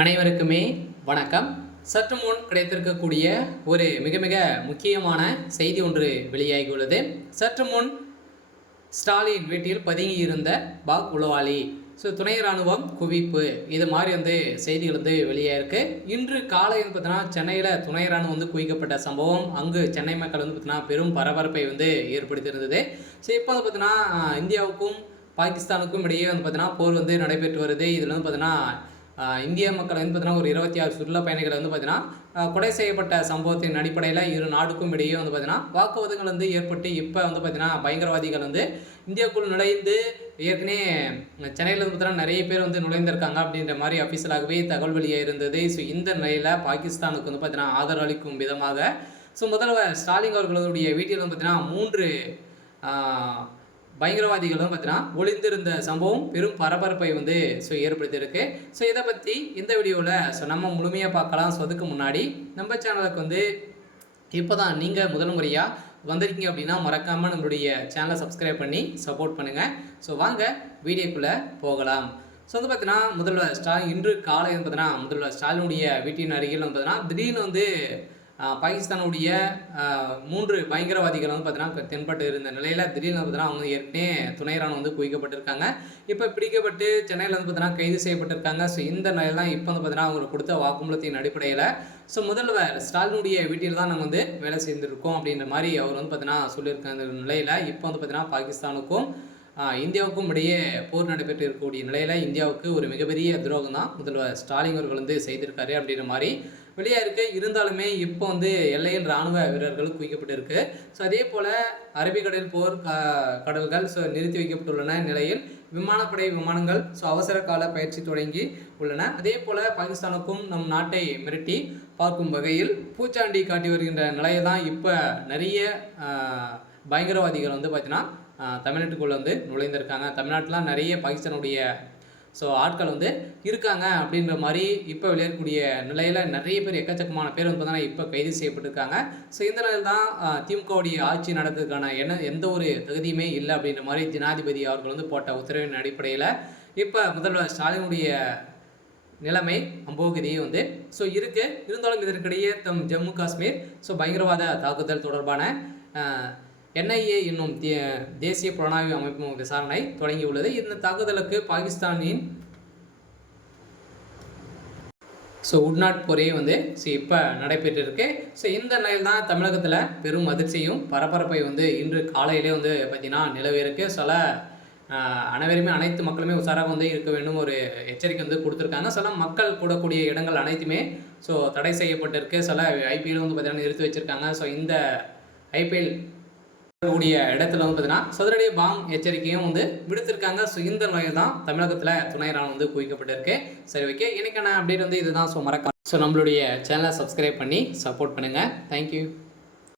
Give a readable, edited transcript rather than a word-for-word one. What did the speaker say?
அனைவருக்குமே வணக்கம். சற்று முன் கிடைத்திருக்கக்கூடிய ஒரு மிக மிக முக்கியமான செய்தி ஒன்று வெளியாகியுள்ளது. சற்று முன் ஸ்டாலின் வீட்டில் பதுங்கியிருந்த பாக் உளவாளி துணை ராணுவம் குவிப்பு இது மாதிரி செய்திகள் வெளியாயிருக்கு. இன்று காலை பார்த்தீங்கன்னா சென்னையில் துணை ராணுவம் குவிக்கப்பட்ட சம்பவம் அங்கு சென்னை மக்கள் பார்த்தீங்கன்னா பெரும் பரபரப்பை ஏற்படுத்தியிருந்தது. இப்போ பார்த்தீங்கன்னா இந்தியாவுக்கும் பாகிஸ்தானுக்கும் இடையே பார்த்தீங்கன்னா போர் நடைபெற்று வருது. இதில் பார்த்தீங்கன்னா இந்திய மக்கள் பார்த்தீங்கன்னா ஒரு 26 சுற்றுலா பயணிகள் பார்த்தீங்கன்னா கொலை செய்யப்பட்ட சம்பவத்தின் அடிப்படையில் இரு நாடுக்கும் இடையே பார்த்தீங்கன்னா வாக்குவாதங்கள் ஏற்பட்டு இப்போ பார்த்தீங்கன்னா பயங்கரவாதிகள் இந்தியாவுக்குள் நுழைந்து ஏற்கனவே சென்னையில் பார்த்தீங்கன்னா நிறைய பேர் நுழைந்திருக்காங்க அப்படின்ற மாதிரி அஃபீஷியலாகவே தகவல் வெளியாக இருந்தது. இந்த நிலையில் பாகிஸ்தானுக்கு பார்த்தீங்கன்னா ஆதரவு அளிக்கும் விதமாக முதல்வர் ஸ்டாலின் அவர்களுடைய வீட்டில் பார்த்தீங்கன்னா 3 பயங்கரவாதிகளும் பார்த்தீங்கன்னா ஒளிந்திருந்த சம்பவம் பெரும் பரபரப்பை ஏற்படுத்தியிருக்கு. இதை பற்றி இந்த வீடியோவில் நம்ம முழுமையாக பார்க்கலாம். அதுக்கு முன்னாடி நம்ம சேனலுக்கு இப்போ தான் நீங்கள் முதல் முறையாக வந்திருக்கீங்க அப்படின்னா மறக்காமல் நம்மளுடைய சேனலை சப்ஸ்கிரைப் பண்ணி சப்போர்ட் பண்ணுங்கள். வாங்க வீடியோக்குள்ளே போகலாம். பார்த்தீங்கன்னா முதல்வர் ஸ்டாலின் இன்று காலை பார்த்தீங்கன்னா முதல்வர் ஸ்டாலினுடைய வீட்டின் அருகில் பார்த்தீங்கன்னா திடீர்னு பாகிஸ்தானுடைய 3 பயங்கரவாதிகள் பார்த்தீங்கன்னா தென்பட்டு இருந்த நிலையில் திடீர்னு பார்த்தீங்கன்னா அவங்க ஏற்கனவே துணை ராணுவம் குவிக்கப்பட்டிருக்காங்க. இப்போ பிடிக்கப்பட்டு சென்னையில் பார்த்தீங்கன்னா கைது செய்யப்பட்டிருக்காங்க. இந்த நிலையில் தான் இப்போ பார்த்தீங்கன்னா அவங்களுக்கு கொடுத்த வாக்குமூலத்தின் அடிப்படையில் முதல்வர் ஸ்டாலினுடைய வீட்டில் தான் நம்ம வேலை செய்திருக்கோம் அப்படின்ற மாதிரி அவர் பார்த்தீங்கன்னா சொல்லியிருக்க அந்த நிலையில் இப்போ பார்த்தீங்கன்னா பாகிஸ்தானுக்கும் இந்தியாவுக்கும் இடையே போர் நடைபெற்று இருக்கக்கூடிய நிலையில் இந்தியாவுக்கு ஒரு மிகப்பெரிய துரோகம் தான் முதல்வர் ஸ்டாலின் அவர்கள் செய்திருக்காரு அப்படின்ற மாதிரி வெளியாக இருக்குது. இருந்தாலுமே இப்போ எல்லையில் இராணுவ வீரர்கள் குவிக்கப்பட்டிருக்கு. அதே போல் அரபிக்கடல் போர் கடல்கள் நிறுத்தி வைக்கப்பட்டுள்ளன நிலையில் விமானப்படை விமானங்கள் அவசர கால பயிற்சி தொடங்கி உள்ளன. அதே போல் பாகிஸ்தானுக்கும் நம் நாட்டை மிரட்டி பார்க்கும் வகையில் பூச்சாண்டி காட்டி வருகின்ற நிலையை தான் இப்போ நிறைய பயங்கரவாதிகள் பார்த்தீங்கன்னா தமிழ்நாட்டுக்குள்ளே நுழைந்திருக்காங்க. தமிழ்நாட்டில் நிறைய பாகிஸ்தானுடைய ஆட்கள் இருக்காங்க அப்படின்ற மாதிரி இப்போ விளையாடக்கூடிய நிலையில் நிறைய பேர் எக்கச்சக்கமான பேர் பார்த்தீங்கன்னா இப்போ கைது செய்யப்பட்டிருக்காங்க. இந்த நிலையில் தான் திமுகவுடைய ஆட்சி நடத்துறதுக்கான எந்த ஒரு தகுதியுமே இல்லை அப்படின்ற மாதிரி ஜனாதிபதி அவர்கள் போட்ட உத்தரவின் அடிப்படையில் இப்போ முதல்வர் ஸ்டாலினுடைய நிலைமை அம்போகதியே இருக்குது. இருந்தாலும் இதற்கிடையே ஜம்மு காஷ்மீர் பயங்கரவாத தாக்குதல் தொடர்பான NIA என்னும் தேசிய புலனாய்வு அமைப்பு விசாரணை தொடங்கியுள்ளது. இந்த தாக்குதலுக்கு பாகிஸ்தானின் உட்நாட் போரே இப்போ நடைபெற்றிருக்கு. இந்த நிலையில் தான் தமிழகத்தில் பெரும் அதிர்ச்சியும் பரபரப்பை இன்று காலையிலே பார்த்திங்கன்னா நிலவிருக்கு. அனைவருமே அனைத்து மக்களுமே உஷாராக இருக்க வேண்டும் ஒரு எச்சரிக்கை கொடுத்துருக்காங்க. மக்கள் கூடக்கூடிய இடங்கள் அனைத்துமே தடை செய்யப்பட்டிருக்கு. IPL பார்த்திங்கன்னா நிறுத்தி வச்சுருக்காங்க. இந்த IPL கூடிய இடத்துல பார்த்தீங்கன்னா சதுரடி பாம் எச்சரிக்கையும் விடுத்திருக்காங்க. இந்த நிலையில் தான் தமிழகத்தில் துணை ராணுவம் குவிக்கப்பட்டிருக்கு. சரி, ஓகே, இன்னைக்கான அப்டேட் இதுதான். மறக்காம நம்மளுடைய சேனலை சப்ஸ்கிரைப் பண்ணி சப்போர்ட் பண்ணுங்கள். தேங்க்யூ.